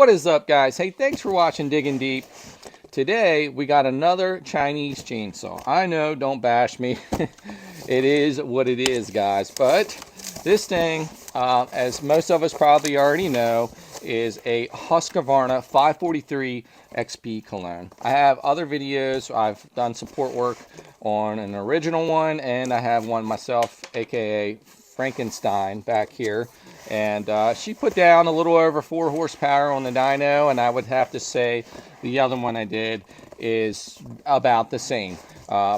What is up, guys? Hey, thanks for watching Digging Deep. Today we got another Chinese chainsaw. I know, don't bash me. It is what it is, guys. But this thing, as most of us probably already know, is a Husqvarna 543XP cologne. I have other videos. I've done support work on an original one, and I have one myself, aka Frankenstein, back here. And she put down a little over 4 horsepower on the dyno, and I would have to say the other one I did is about the same.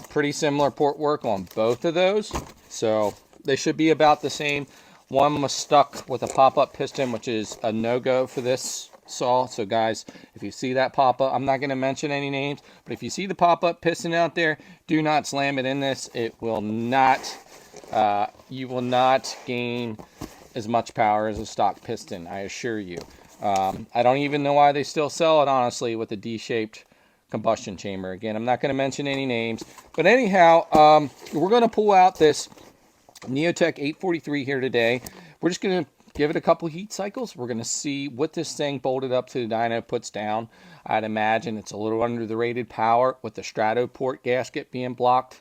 Pretty similar port work on both of those, so they should be about the same. One was stuck with a pop-up piston, which is a no-go for this saw. So guys, if you see that pop-up, I'm not going to mention any names, but if you see the pop-up piston out there, do not slam it in this. It will not, you will not gain as much power as a stock piston, I assure you. I don't even know why they still sell it, honestly, with the D-shaped combustion chamber. Again, I'm not going to mention any names, but anyhow, we're going to pull out this Neotec 843 here today. We're just going to give it a couple heat cycles. We're going to see what this thing bolted up to the dyno puts down. I'd imagine it's a little under the rated power with the Strat port gasket being blocked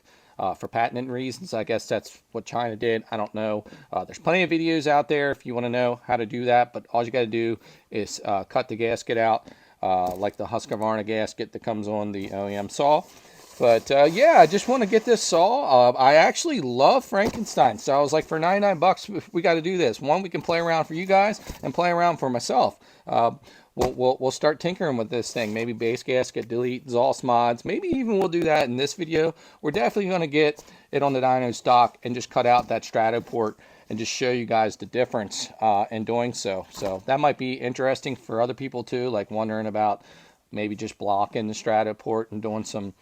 for patent reasons. I guess that's what China did. I don't know. There's plenty of videos out there if you want to know how to do that, but all you got to do is cut the gasket out like the Husqvarna gasket that comes on the OEM saw. But yeah, I just want to get this saw. I actually love Frankenstein, so I was like, for 99 bucks, we got to do this. One, we can play around for you guys and play around for myself. We'll start tinkering with this thing. Maybe base gasket, delete, exhaust mods. Maybe even we'll do that in this video. We're definitely going to get it on the dyno stock and just cut out that Strat port and just show you guys the difference in doing so. So that might be interesting for other people too, like wondering about maybe just blocking the Strat port and doing some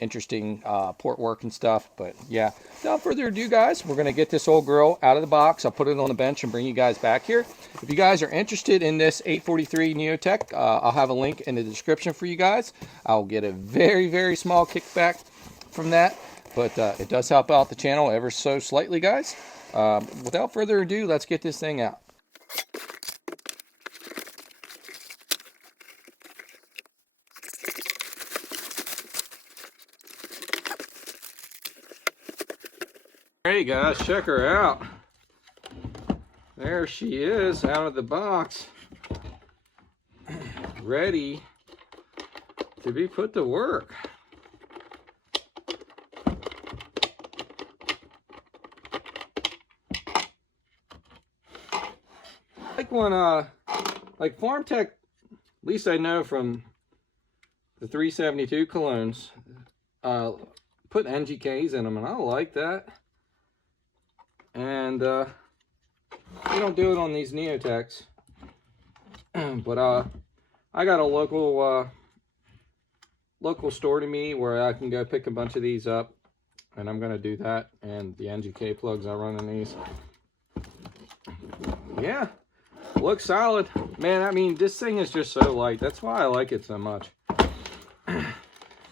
interesting port work and stuff. But yeah, without further ado, guys, we're going to get this old girl out of the box. I'll put it on the bench and bring you guys back here. If you guys are interested in this 843 Neotec, I'll have a link in the description for you guys. I'll get a very small kickback from that, but it does help out the channel ever so slightly, guys. Without further ado, let's get this thing out. Hey guys, check her out. There she is, out of the box, ready to be put to work. Like when like Farm Tech, at least I know from the 372 colognes, put NGKs in them, and I like that. And we don't do it on these Neotecs, but I got a local store to me where I can go pick a bunch of these up, and I'm gonna do that. And the NGK plugs I run in these, yeah, looks solid, man. I mean, this thing is just so light. That's why I like it so much. I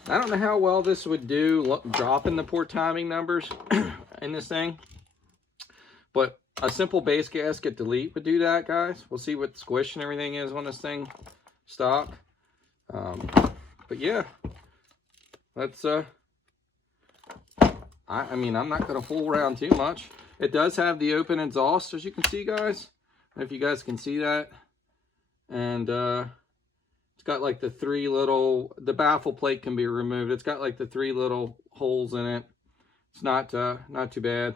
don't know how well this would do dropping the port timing numbers in this thing, but a simple base gasket delete would do that, guys. We'll see what squish and everything is on this thing stock. But yeah, let's I mean, I'm not going to fool around too much. It does have the open exhaust, as you can see, guys. I don't know if you guys can see that. And it's got like the 3 little, the baffle plate can be removed. It's got like the 3 little holes in it. It's not too bad.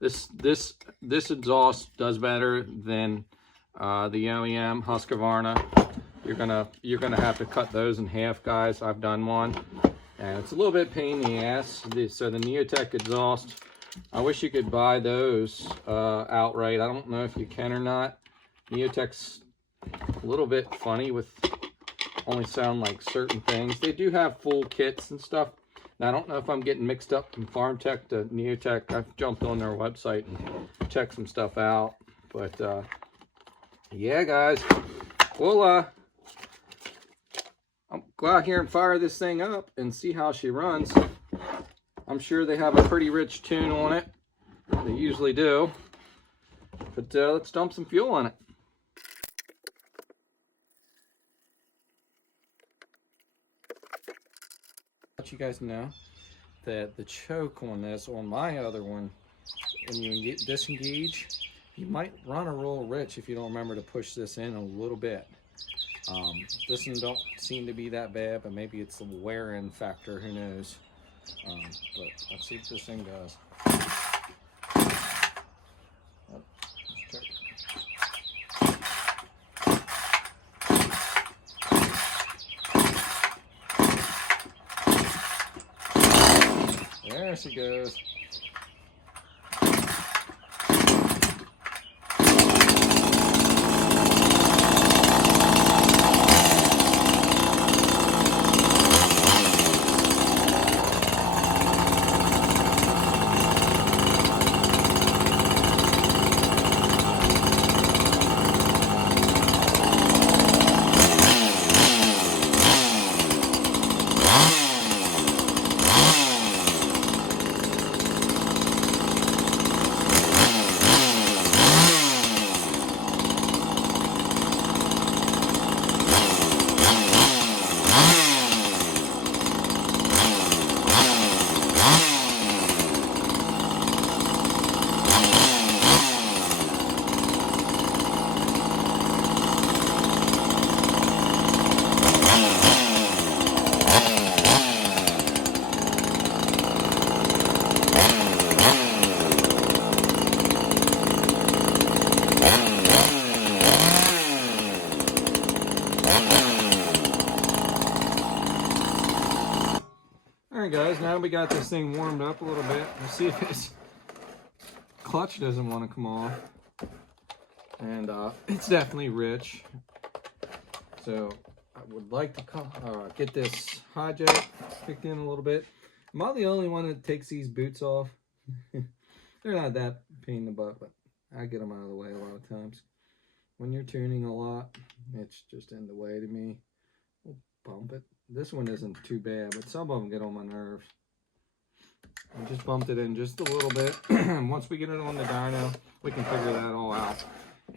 This exhaust does better than the OEM Husqvarna. You're gonna have to cut those in half, guys. I've done one, and it's a little bit pain in the ass. So the Neotec exhaust, I wish you could buy those outright. I don't know if you can or not. Neotec's a little bit funny with only sound like certain things. They do have full kits and stuff. Now, I don't know if I'm getting mixed up from Farm Tech to Neotec. I've jumped on their website and checked some stuff out. But yeah, guys, we'll I'll go out here and fire this thing up and see how she runs. I'm sure they have a pretty rich tune on it. They usually do. But let's dump some fuel on it. let you guys know that the choke on this, on my other one, when you get disengage, you might run a roll rich if you don't remember to push this in a little bit. This one don't seem to be that bad, but maybe it's the wear-in factor, who knows. But let's see what this thing does. Let's check. There she goes. Alright guys, now we got this thing warmed up a little bit. Let's see if this clutch doesn't want to come off. And it's definitely rich. So I would like to get this hijack kicked in a little bit. Am I the only one that takes these boots off? They're not that pain in the butt, but I get them out of the way a lot of times. When you're tuning a lot, it's just in the way to me. We'll bump it. This one isn't too bad, but some of them get on my nerves. I just bumped it in just a little bit. Once we get it on the dyno, we can figure that all out.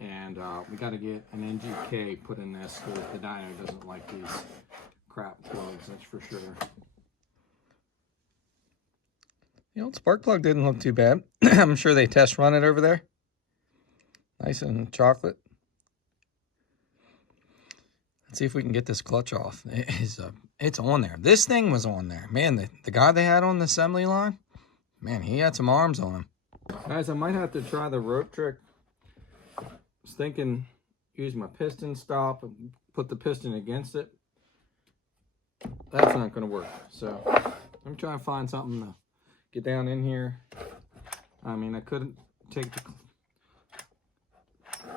And we got to get an NGK put in this because the dyno doesn't like these crap plugs, that's for sure. The old spark plug didn't look too bad. I'm sure they test run it over there. Nice and chocolate. Let's see if we can get this clutch off. It's on there. This thing was on there. Man, the guy they had on the assembly line, man, he had some arms on him. Guys, I might have to try the rope trick. I was thinking, use my piston stop and put the piston against it. That's not going to work. So I'm trying to find something to get down in here. I mean, I couldn't take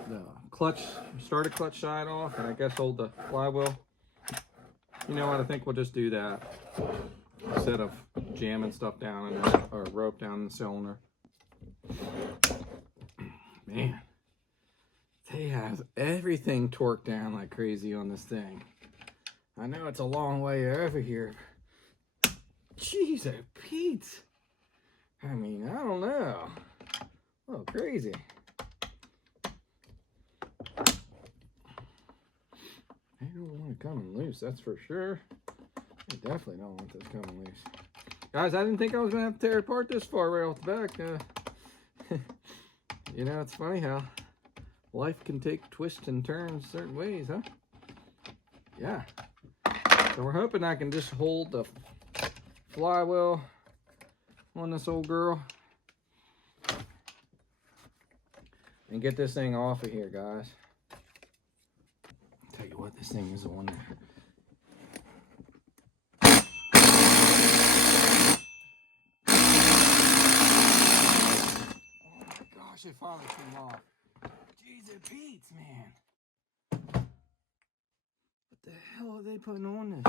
the clutch, starter clutch side off, and I guess hold the flywheel. You know what, I think we'll just do that instead of jamming stuff down in there, or rope down in the cylinder. Man, they have everything torqued down like crazy on this thing. I know it's a long way over here. Jeez, Pete. I mean, I don't know. Oh, crazy. I don't want it coming loose, that's for sure. I definitely don't want this coming loose. Guys, I didn't think I was going to have to tear it apart this far right off the back. You know, it's funny how life can take twists and turns certain ways, huh? Yeah. So we're hoping I can just hold the flywheel on this old girl and get this thing off of here, guys. Tell you what, this thing is on there. Oh my gosh, it finally came off. Jeez, it beats, man. What the hell are they putting on this?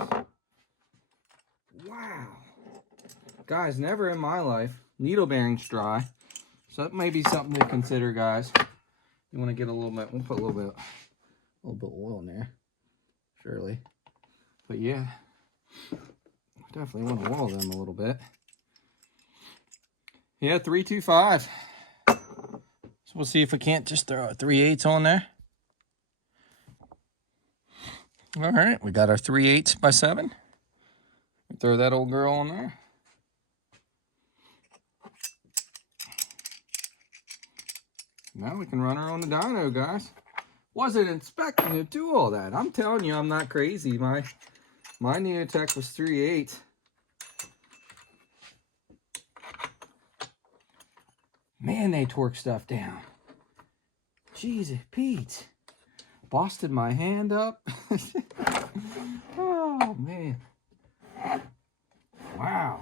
Wow. Guys, never in my life, needle bearings dry. So that may be something to consider, guys. You want to get a little bit, we'll put a little bit of oil in there, surely. But yeah, definitely want to oil them a little bit. Yeah, 325. So we'll see if we can't just throw a 3/8 on there. All right, we got our 3/8 by 7. Throw that old girl on there. Now we can run her on the dyno, guys. Wasn't expecting to do all that. I'm telling you, I'm not crazy. My Neotec was 3.8. Man, they torque stuff down. Jeez, Pete. Busted my hand up. Oh, man. Wow.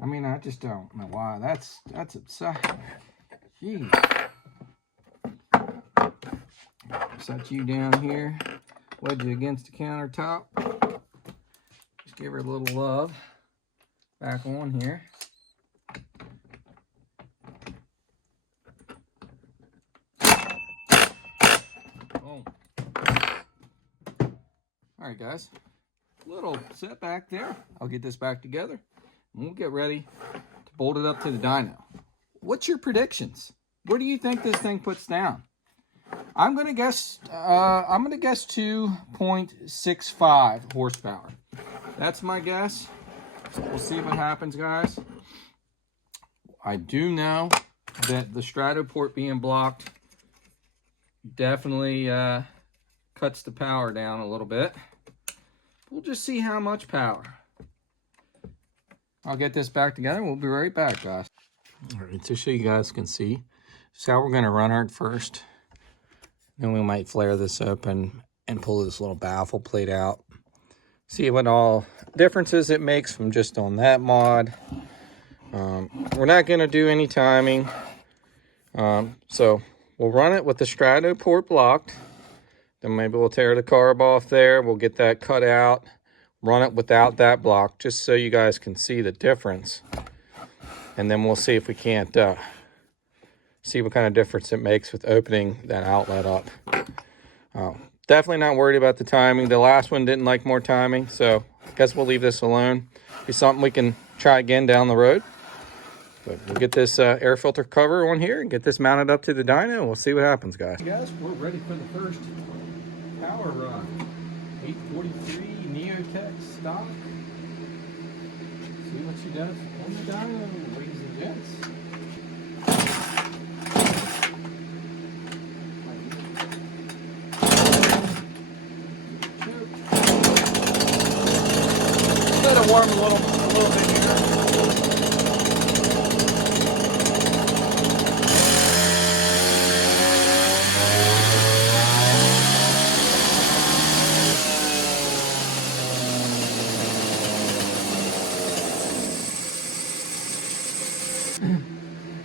I mean, I just don't know why. That's upsetting. Jeez. Set you down here. Wedge you against the countertop. Just give her a little love. Back on here. Boom. All right, guys. Little setback there. I'll get this back together and we'll get ready to bolt it up to the dyno. What's your predictions? What do you think this thing puts down? I'm gonna guess 2.65 horsepower. That's my guess. We'll see what happens, guys. I do know that the strato port being blocked definitely cuts the power down a little bit. We'll just see how much power. I'll get this back together. We'll be right back, guys. All right, so you guys can see. So how we're gonna run her at first. Then we might flare this open and pull this little baffle plate out. See what all differences it makes from just on that mod. We're not gonna do any timing. So we'll run it with the strato port blocked. Then maybe we'll tear the carb off there. We'll get that cut out. Run it without that block, just so you guys can see the difference. And then we'll see if we can't see what kind of difference it makes with opening that outlet up. Definitely not worried about the timing. The last one didn't like more timing, so I guess we'll leave this alone. Be something we can try again down the road. But we'll get this air filter cover on here and get this mounted up to the dyno, and we'll see what happens, guys. Hey guys, we're ready for the first power run. 843 Neotec stock. See what she does on the dyno, ladies and gents. Let it warm a little bit here.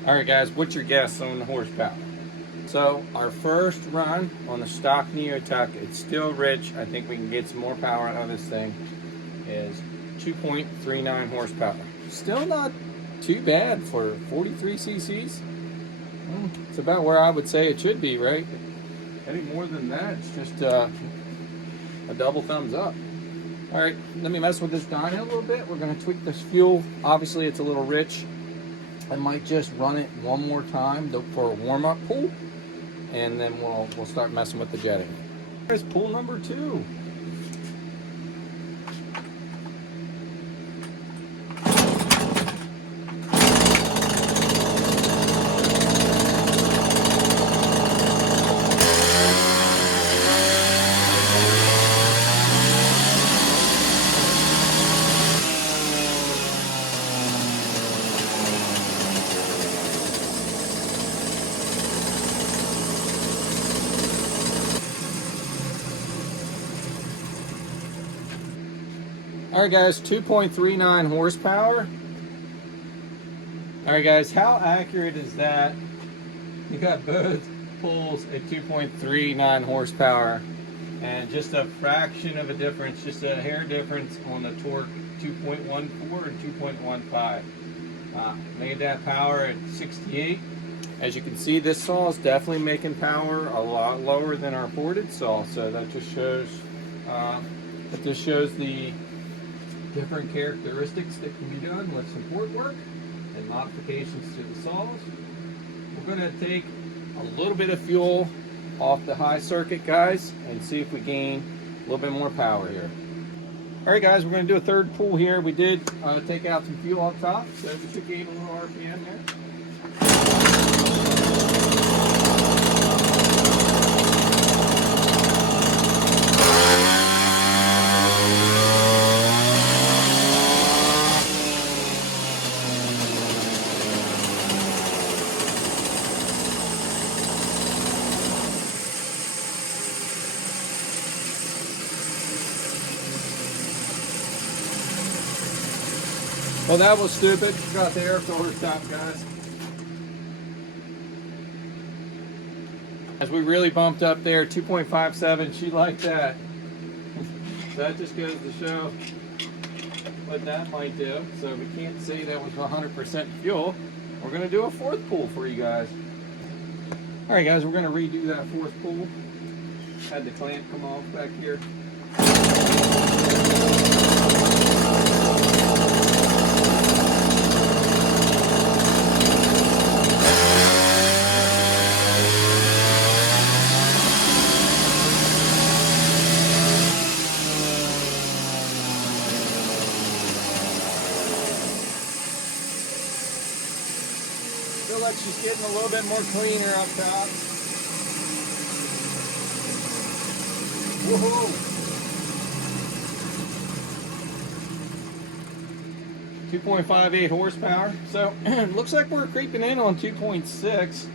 All right, guys, what's your guess on the horsepower? So our first run on the stock Neotec, it's still rich. I think we can get some more power out of this thing. Is 2.39 horsepower. Still not too bad for 43 cc's. Well, it's about where I would say it should be, right? Any more than that, it's just a double thumbs up. All right, let me mess with this dyno a little bit. We're gonna tweak this fuel. Obviously, it's a little rich. I might just run it one more time for a warm-up pull, and then we'll start messing with the jetting. Here's pull number 2. All right, guys, 2.39 horsepower. All right, guys, how accurate is that? You got both pulls at 2.39 horsepower, and just a fraction of a difference, just a hair difference on the torque, 2.14 and 2.15. Made that power at 68. As you can see, this saw is definitely making power a lot lower than our ported saw, so that just shows the different characteristics that can be done with support work and modifications to the saws. We're going to take a little bit of fuel off the high circuit, guys, and see if we gain a little bit more power here. All right, guys, we're going to do a third pull here. We did take out some fuel on top, so we should gain a little RPM there. Well, that was stupid. Got the air filter stopped, guys. As we really bumped up there, 2.57, she liked that. So that just goes to show what that might do. So we can't say that was 100% fuel. We're gonna do a fourth pull for you guys. All right, guys, we're gonna redo that fourth pull. Had the clamp come off back here. Feel like she's getting a little bit more cleaner up top. Woohoo! 2.58 horsepower. So looks like we're creeping in on 2.6.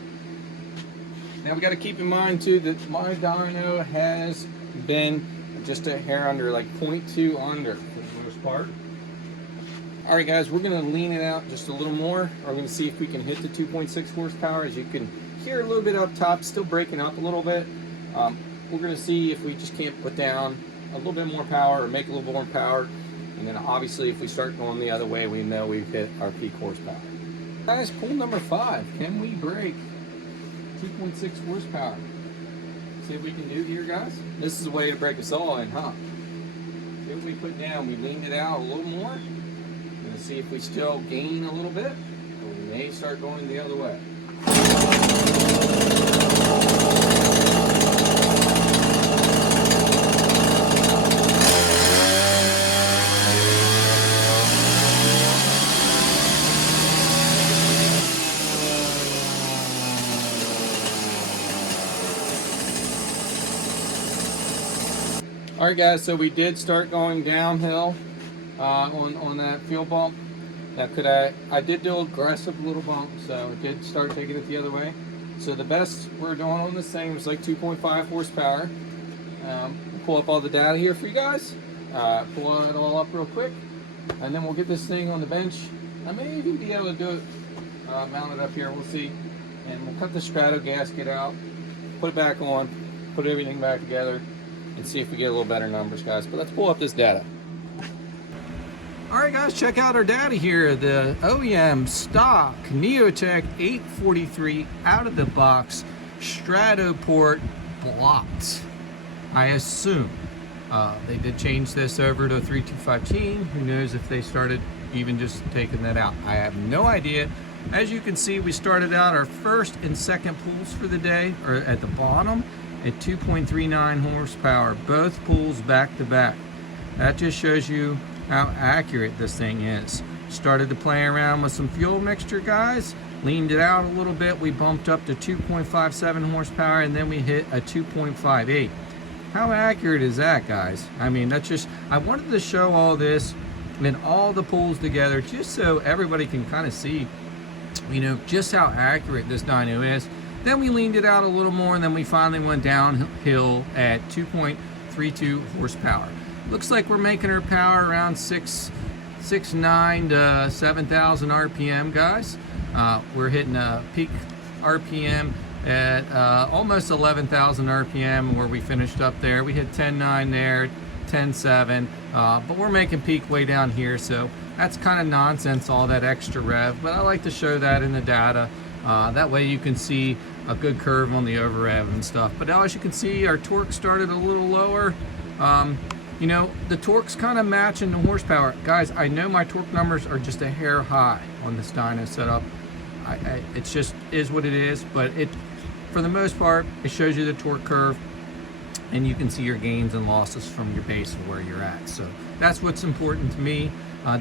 Now we got to keep in mind too that my dyno has been just a hair under, like 0.2 under for the most part. All right, guys, we're going to lean it out just a little more. We're going to see if we can hit the 2.6 horsepower. As you can hear a little bit up top, still breaking up a little bit. We're going to see if we just can't put down a little bit more power or make a little more power. And then obviously if we start going the other way, we know we've hit our peak horsepower. Guys, pull number 5. Can we break 2.6 horsepower? See what we can do here, guys. This is a way to break us all in, huh? See what we put down. We leaned it out a little more. See if we still gain a little bit, or we may start going the other way. All right, guys, so we did start going downhill on that fuel bump. Now I did do an aggressive little bump, so it did start taking it the other way. So the best we're doing on this thing was like 2.5 horsepower. We'll pull up all the data here for you guys. Pull it all up real quick, and then we'll get this thing on the bench. I may even be able to do it, mount it up here, we'll see. And we'll cut the strato gasket out, put it back on, put everything back together, and see if we get a little better numbers, guys. But let's pull up this data. All right, guys, check out our data here. The OEM stock Neotec 843 out of the box strato port blocked. I assume they did change this over to a 325 chain. Who knows if they started even just taking that out? I have no idea. As you can see, we started out our first and second pulls for the day, or at the bottom, at 2.39 horsepower, both pulls back to back. That just shows you how accurate this thing is. Started to play around with some fuel mixture, guys, leaned it out a little bit. We bumped up to 2.57 horsepower, and then we hit a 2.58. How accurate is that, guys? I mean, that's just, I wanted to show all this and all the pulls together just so everybody can kind of see, you know, just how accurate this dyno is. Then we leaned it out a little more, and then we finally went downhill at 2.32 horsepower. Looks like we're making our power around 6.9 to 7,000 RPM, guys. We're hitting a peak RPM at almost 11,000 RPM where we finished up there. We hit 10.9 there, 10.7, but we're making peak way down here, so that's kind of nonsense, all that extra rev, but I like to show that in the data. That way you can see a good curve on the over rev and stuff. But now, as you can see, our torque started a little lower. You know, the torque's kind of matching the horsepower. Guys, I know my torque numbers are just a hair high on this dyno setup. It just is what it is, but it, for the most part, it shows you the torque curve. and you can see your gains and losses from your base of where you're at. So that's what's important to me.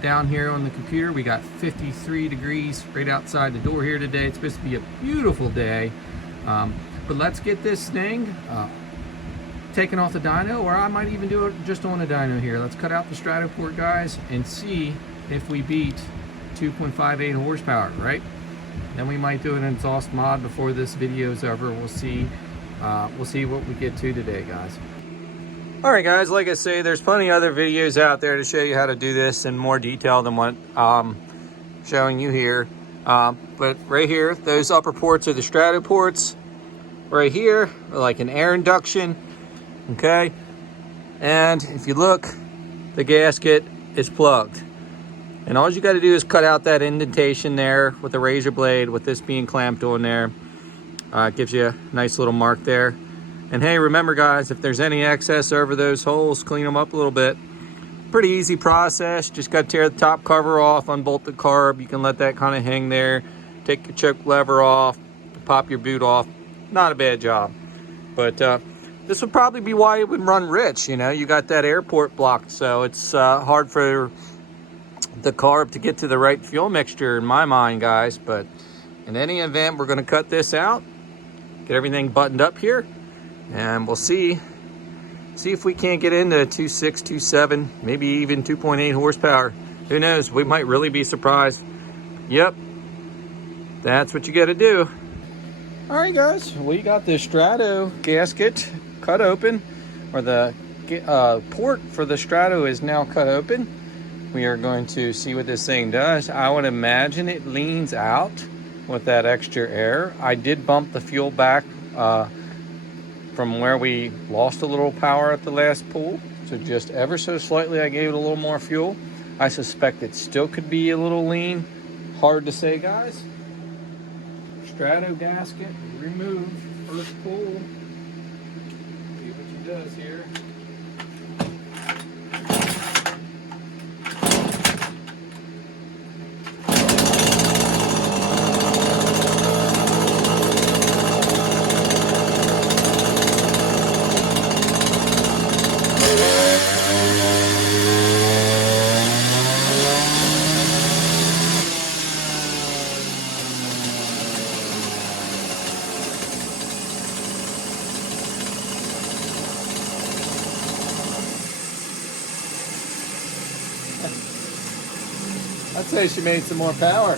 Down here on the computer, we got 53 degrees right outside the door here today. It's supposed to be a beautiful day. But let's get this thing taken off the dyno, or I might even do it just on a dyno here. Let's cut out the Strato port, guys, and see if we beat 2.58 horsepower, right? Then we might do an exhaust mod before this video is over. We'll see what we get to today, guys. All right, guys, like I say, there's plenty of other videos out there to show you how to do this in more detail than what I'm showing you here. But right here, those upper ports are the Strato ports. Right here, like an air induction, okay? And if you look, the gasket is plugged. And all you got to do is cut out that indentation there with a razor blade, with this being clamped on there. It gives you a nice little mark there. And hey, remember guys, if there's any excess over those holes, clean them up a little bit. Pretty easy process. Just got to tear the top cover off, unbolt the carb. You can let that kind of hang there. Take your choke lever off, pop your boot off. Not a bad job. But this would probably be why it would run rich. You know, you got that airport blocked, so it's hard for the carb to get to the right fuel mixture in my mind, guys. But in any event, we're going to cut this out, get everything buttoned up here, and we'll see if we can't get into 2.6, 2.7, maybe even 2.8 horsepower. Who knows? We might really be surprised. Yep, that's what you got to do. All right, guys, we got the Strato gasket cut open, or the port for the Strato is now cut open. We are going to see what this thing does. I would imagine it leans out with that extra air. I did bump the fuel back from where we lost a little power at the last pull. So just ever so slightly, I gave it a little more fuel. I suspect it still could be a little lean. Hard to say, guys. Strato gasket removed, first pull. See what she does here. I'd say she made some more power.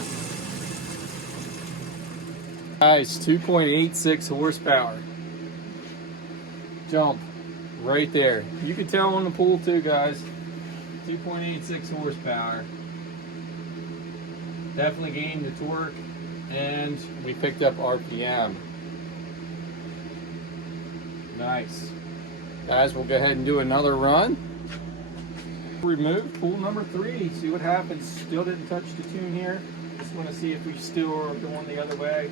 Nice, 2.86 horsepower. Jump right there. You can tell on the pull too, guys. 2.86 horsepower. Definitely gained the torque, and we picked up RPM. Nice. Guys, we'll go ahead and do another run. Remove pool number 3, see what happens. Still didn't touch the tune here. Just want to see if we still are going the other way.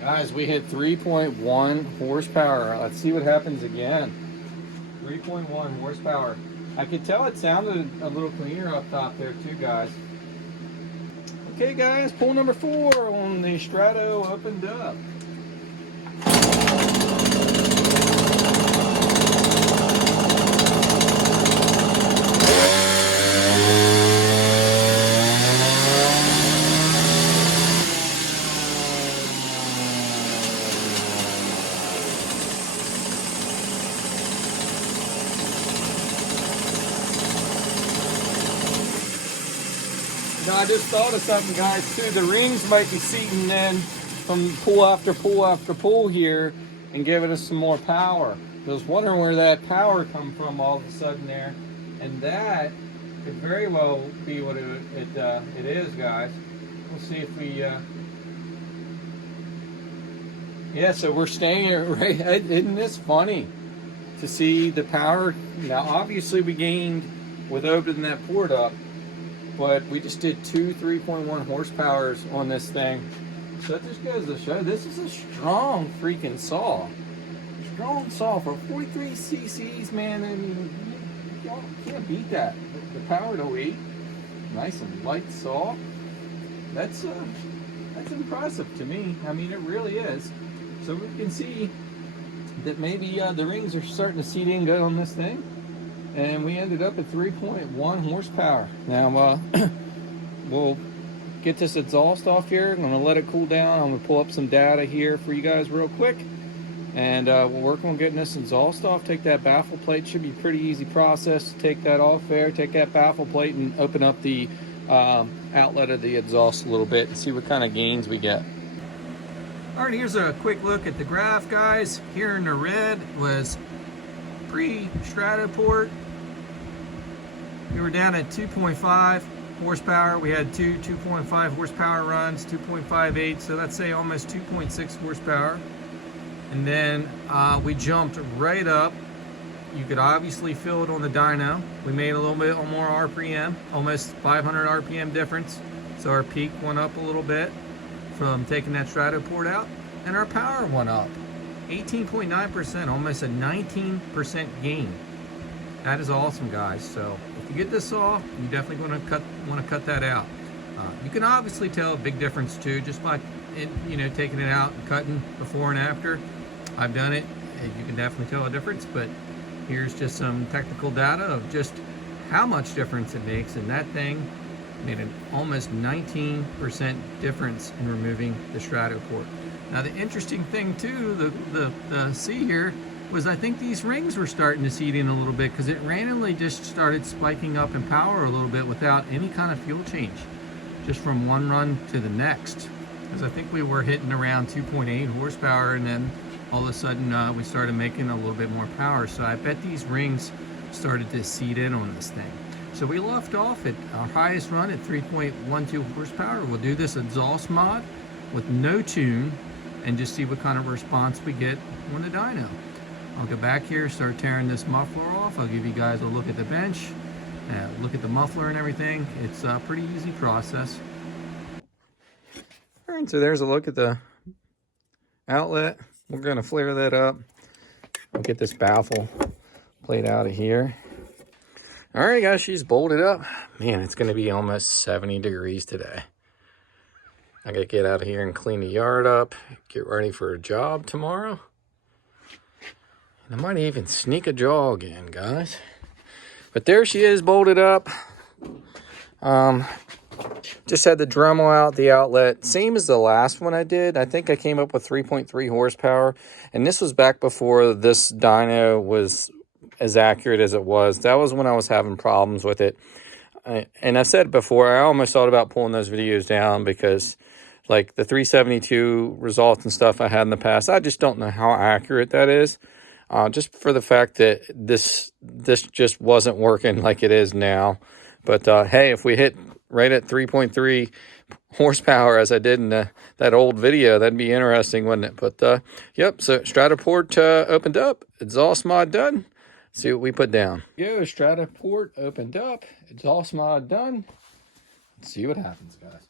Guys, we hit 3.1 horsepower. Let's see what happens again. 3.1 horsepower. I could tell it sounded a little cleaner up top there too, guys. Okay, guys, pull number 4 on the Strato opened up. I just thought of something, guys, too. The rings might be seating in from pull after pull after pull here and giving us some more power. I was wondering where that power come from all of a sudden there, and that could very well be what it is, guys. We'll see if we yeah, so we're staying here, right? Isn't this funny to see the power? Now obviously we gained with opening that port up, but we just did two 3.1 horsepowers on this thing. So that just goes to show this is a strong freaking saw. Strong saw for 43 cc's, man. I mean, you can't beat that. The power to weight, nice and light saw. That's impressive to me. I mean, it really is. So we can see that maybe the rings are starting to seat in good on this thing, and we ended up at 3.1 horsepower. Now we'll get this exhaust off here. I'm gonna let it cool down. I'm gonna pull up some data here for you guys real quick, and we'll work on getting this exhaust off. Take that baffle plate. Should be a pretty easy process. Take that off there, take that baffle plate, and open up the outlet of the exhaust a little bit and see what kind of gains we get. All right, here's a quick look at the graph, guys. Here in the red was pre-Strat port. We were down at 2.5 horsepower. We had two 2.5 horsepower runs, 2.58, so let's say almost 2.6 horsepower. And then we jumped right up. You could obviously feel it on the dyno. We made a little bit more RPM, almost 500 RPM difference. So our peak went up a little bit from taking that Strat port out, and our power went up 18.9%, almost a 19% gain. That is awesome, guys. So if you get this saw, you definitely want to cut that out. You can obviously tell a big difference too, just by taking it out and cutting before and after. I've done it, and you can definitely tell a difference. But here's just some technical data of just how much difference it makes, and that thing made an almost 19% difference in removing the Strat port. Now the interesting thing too, the see here, was I think these rings were starting to seat in a little bit because it randomly just started spiking up in power a little bit without any kind of fuel change, just from one run to the next. Because I think we were hitting around 2.8 horsepower, and then all of a sudden we started making a little bit more power. So I bet these rings started to seat in on this thing. So we left off at our highest run at 3.12 horsepower. We'll do this exhaust mod with no tune and just see what kind of response we get on the dyno. I'll go back here, start tearing this muffler off. I'll give you guys a look at the bench, look at the muffler and everything. It's a pretty easy process. All right, so there's a look at the outlet. We're gonna flare that up. We'll get this baffle plate out of here. All right, guys, she's bolted up. Man, it's gonna be almost 70 degrees today. I gotta get out of here and clean the yard up, get ready for a job tomorrow. And I might even sneak a jog in, guys. But there she is, bolted up. Just had the Dremel out, the outlet, same as the last one I did. I think I came up with 3.3 horsepower, and this was back before this dyno was as accurate as it was. That was when I was having problems with it. And I said before, I almost thought about pulling those videos down because like the 372 results and stuff I had in the past, I just don't know how accurate that is. Just for the fact that this just wasn't working like it is now. But hey, if we hit right at 3.3 horsepower as I did in that old video, that'd be interesting, wouldn't it? But yep, so Strat port opened up, exhaust mod done. See what we put down. Go, Strat port opened up, exhaust mod done. Let's see what happens, guys.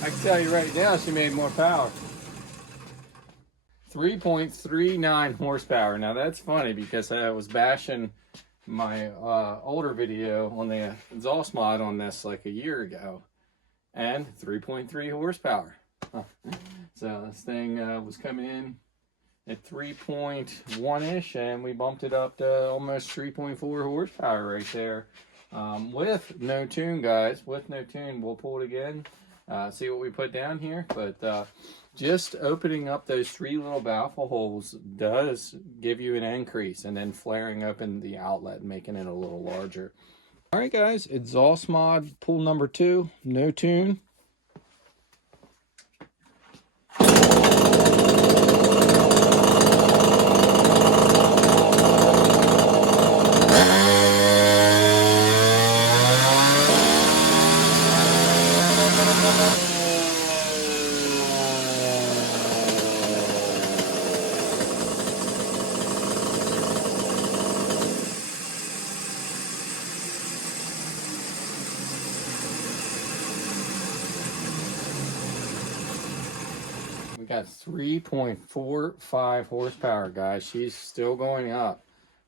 I can tell you right now, she made more power. 3.39 horsepower. Now that's funny because I was bashing my older video on the exhaust mod on this like a year ago, and 3.3 horsepower. So this thing was coming in at 3.1-ish, and we bumped it up to almost 3.4 horsepower right there. With no tune, guys. With no tune, we'll pull it again. see what we put down here. But just opening up those 3 little baffle holes does give you an increase, and then flaring open the outlet and making it a little larger. All right, guys, exhaust mod pull number 2, no tune. We got 3.45 horsepower, guys. She's still going up.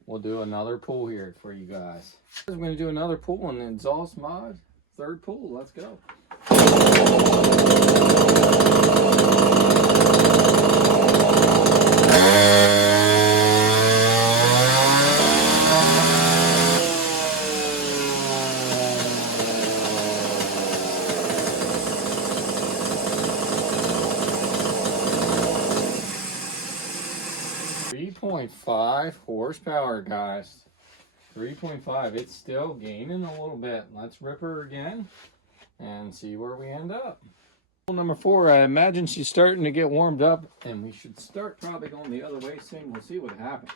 We'll do another pull here for you guys. We're going to do another pull on the exhaust mod. 3rd pull. Let's go. 3.5 horsepower, guys. 3.5. It's still gaining a little bit. Let's rip her again and see where we end up. Number 4, I imagine she's starting to get warmed up, and we should start probably going the other way soon. We'll see what happens.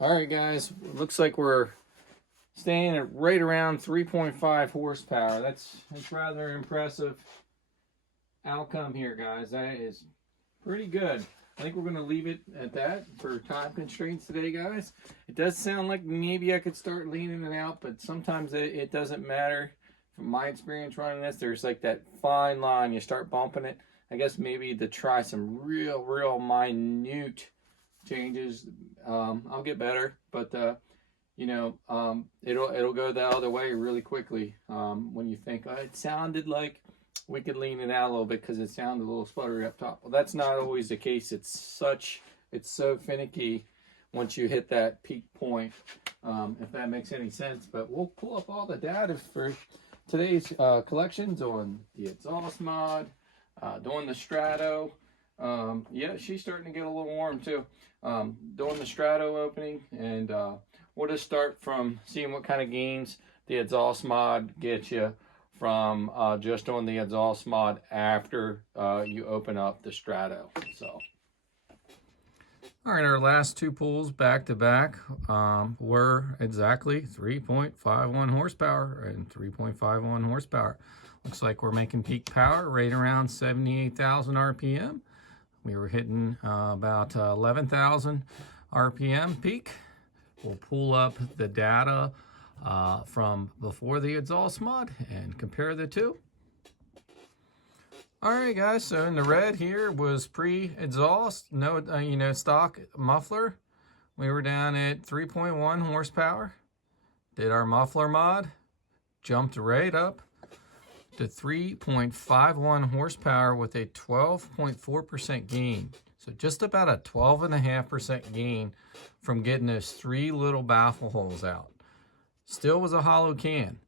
'Alright guys, looks like we're staying at right around 3.5 horsepower. That's rather impressive outcome here, guys. That is pretty good. I think we're going to leave it at that for time constraints today, guys. It does sound like maybe I could start leaning it out, but sometimes it doesn't matter. From my experience running this, there's like that fine line. You start bumping it. I guess maybe to try some real minute changes, I'll get better, but you know, it'll go the other way really quickly when you think, oh, it sounded like we could lean it out a little bit because it sounded a little sputtery up top. Well, that's not always the case. It's so finicky once you hit that peak point, if that makes any sense. But we'll pull up all the data for today's collections on the exhaust mod, doing the Strato. Yeah, she's starting to get a little warm too. Doing the Strato opening, and we'll just start from seeing what kind of gains the exhaust mod gets you from just doing the exhaust mod after you open up the Strato. So, all right, our last 2 pulls back to back were exactly 3.51 horsepower and 3.51 horsepower. Looks like we're making peak power right around 78,000 RPM. We were hitting about 11,000 RPM peak. We'll pull up the data from before the exhaust mod and compare the two. All right, guys. So in the red here was pre-exhaust, no, stock muffler. We were down at 3.1 horsepower. Did our muffler mod, jumped right up to 3.51 horsepower with a 12.4% gain. So just about a 12.5% gain from getting those 3 little baffle holes out. Still was a hollow can.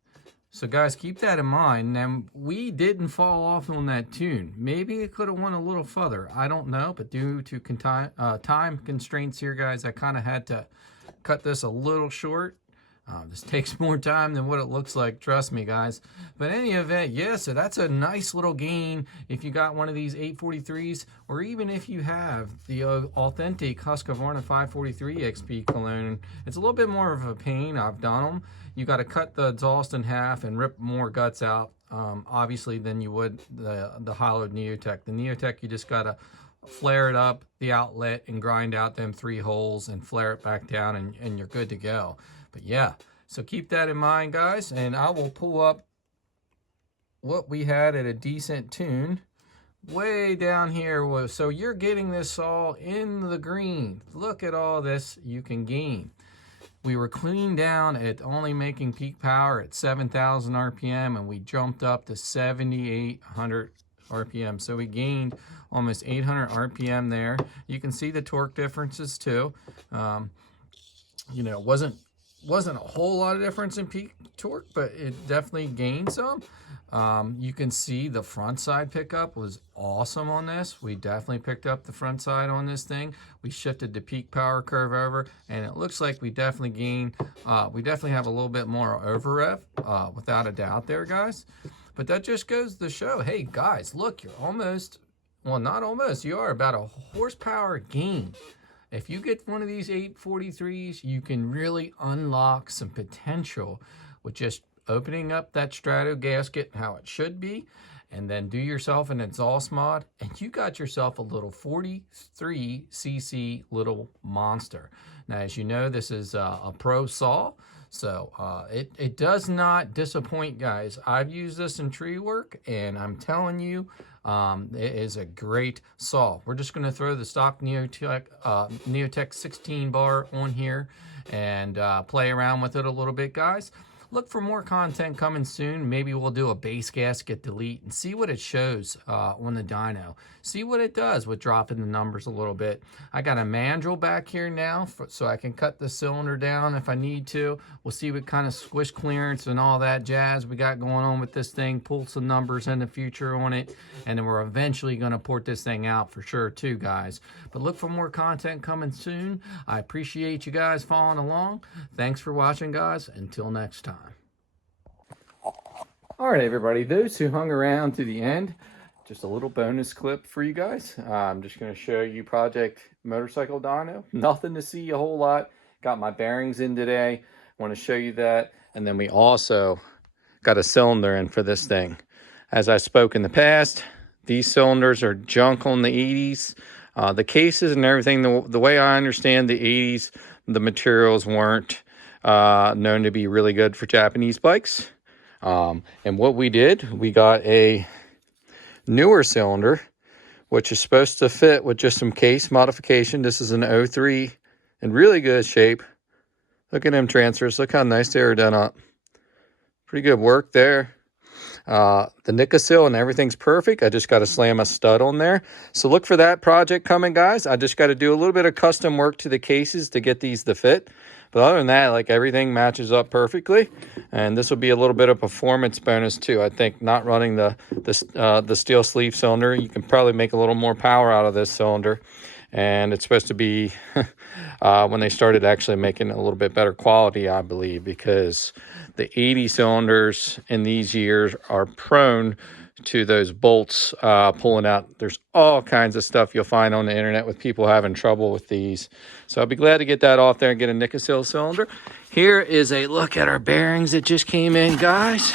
So guys, keep that in mind. And we didn't fall off on that tune. Maybe it could have went a little further. I don't know, but due to time constraints here, guys, I kind of had to cut this a little short. This takes more time than what it looks like, trust me, guys. But in any event, yeah, so that's a nice little gain if you got one of these 843s, or even if you have the authentic Husqvarna 543XP cologne. It's a little bit more of a pain. I've done them. You got to cut the exhaust in half and rip more guts out, obviously, than you would the hollowed Neotec. The Neotec, you just got to flare it up, the outlet, and grind out them 3 holes and flare it back down, and you're good to go. But yeah, so keep that in mind, guys, and I will pull up what we had at a decent tune way down here. So you're getting this saw in the green. Look at all this you can gain. We were cleaned down at only making peak power at 7,000 RPM, and we jumped up to 7,800 RPM. So we gained almost 800 RPM there. You can see the torque differences too. You know, wasn't a whole lot of difference in peak torque, but it definitely gained some. You can see the front side pickup was awesome on this. We definitely picked up the front side on this thing. We shifted the peak power curve over, and it looks like we definitely gained, we definitely have a little bit more over rev, without a doubt there, guys. But that just goes to show, hey guys, look, you're almost, well, not almost, you are about a horsepower gain. If you get one of these 843s, you can really unlock some potential with just opening up that strato gasket how it should be, and then do yourself an exhaust mod, and you got yourself a little 43cc little monster. Now, as you know, this is a pro saw, so it does not disappoint, guys. I've used this in tree work, and I'm telling you, it is a great saw. We're just going to throw the stock Neotec 16 bar on here and play around with it a little bit, guys. Look for more content coming soon. Maybe we'll do a base gasket delete and see what it shows on the dyno. See what it does with dropping the numbers a little bit. I got a mandrel back here now so I can cut the cylinder down if I need to. We'll see what kind of squish clearance and all that jazz we got going on with this thing. Pull some numbers in the future on it. And then we're eventually going to port this thing out for sure too, guys. But look for more content coming soon. I appreciate you guys following along. Thanks for watching, guys. Until next time. All right, everybody, those who hung around to the end, just a little bonus clip for you guys. I'm just going to show you Project Motorcycle Dyno. Nothing to see a whole lot. Got my bearings in today. Want to show you that. And then we also got a cylinder in for this thing. As I spoke in the past, these cylinders are junk on the 80s. The cases and everything, the way I understand the 80s, the materials weren't known to be really good for Japanese bikes. And what we did, we got a newer cylinder, which is supposed to fit with just some case modification. This is an 03 in really good shape. Look at them transfers. Look how nice they are done up. Pretty good work there. The Nicosil and everything's perfect. I just got to slam a stud on there. So look for that project coming, guys. I just got to do a little bit of custom work to the cases to get these to fit. But other than that, like, everything matches up perfectly. And this will be a little bit of performance bonus too. I think not running the steel sleeve cylinder, you can probably make a little more power out of this cylinder. And it's supposed to be when they started actually making a little bit better quality, I believe, because the 80 cylinders in these years are prone to those bolts pulling out. There's all kinds of stuff you'll find on the internet with people having trouble with these. So I'll be glad to get that off there and get a Nicosil cylinder. Here is a look at our bearings that just came in, guys.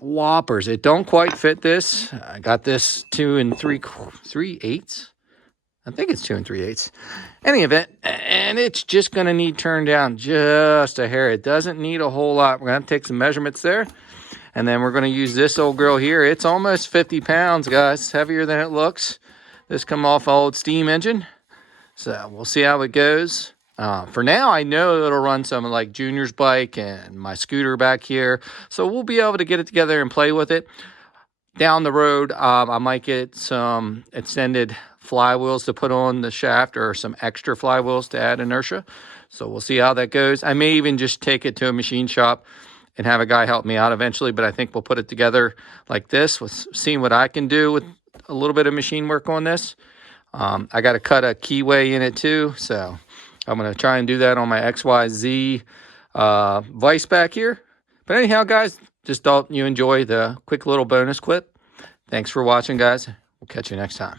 Whoppers. It don't quite fit this. I got this 2 3/8. I think it's 2 3/8. Any event, and it's just going to need turned down just a hair. It doesn't need a whole lot. We're going to take some measurements there. And then we're going to use this old girl here. It's almost 50 pounds, guys. It's heavier than it looks. This come off an old steam engine. So we'll see how it goes. For now, I know it'll run something like Junior's bike and my scooter back here. So we'll be able to get it together and play with it. Down the road, I might get some extended flywheels to put on the shaft or some extra flywheels to add inertia. So we'll see how that goes. I may even just take it to a machine shop and have a guy help me out eventually, but I think we'll put it together like this with seeing what I can do with a little bit of machine work on this. I got to cut a keyway in it too, so I'm going to try and do that on my XYZ vise back here. But anyhow, guys, just thought you enjoy the quick little bonus clip. Thanks for watching, guys. We'll catch you next time.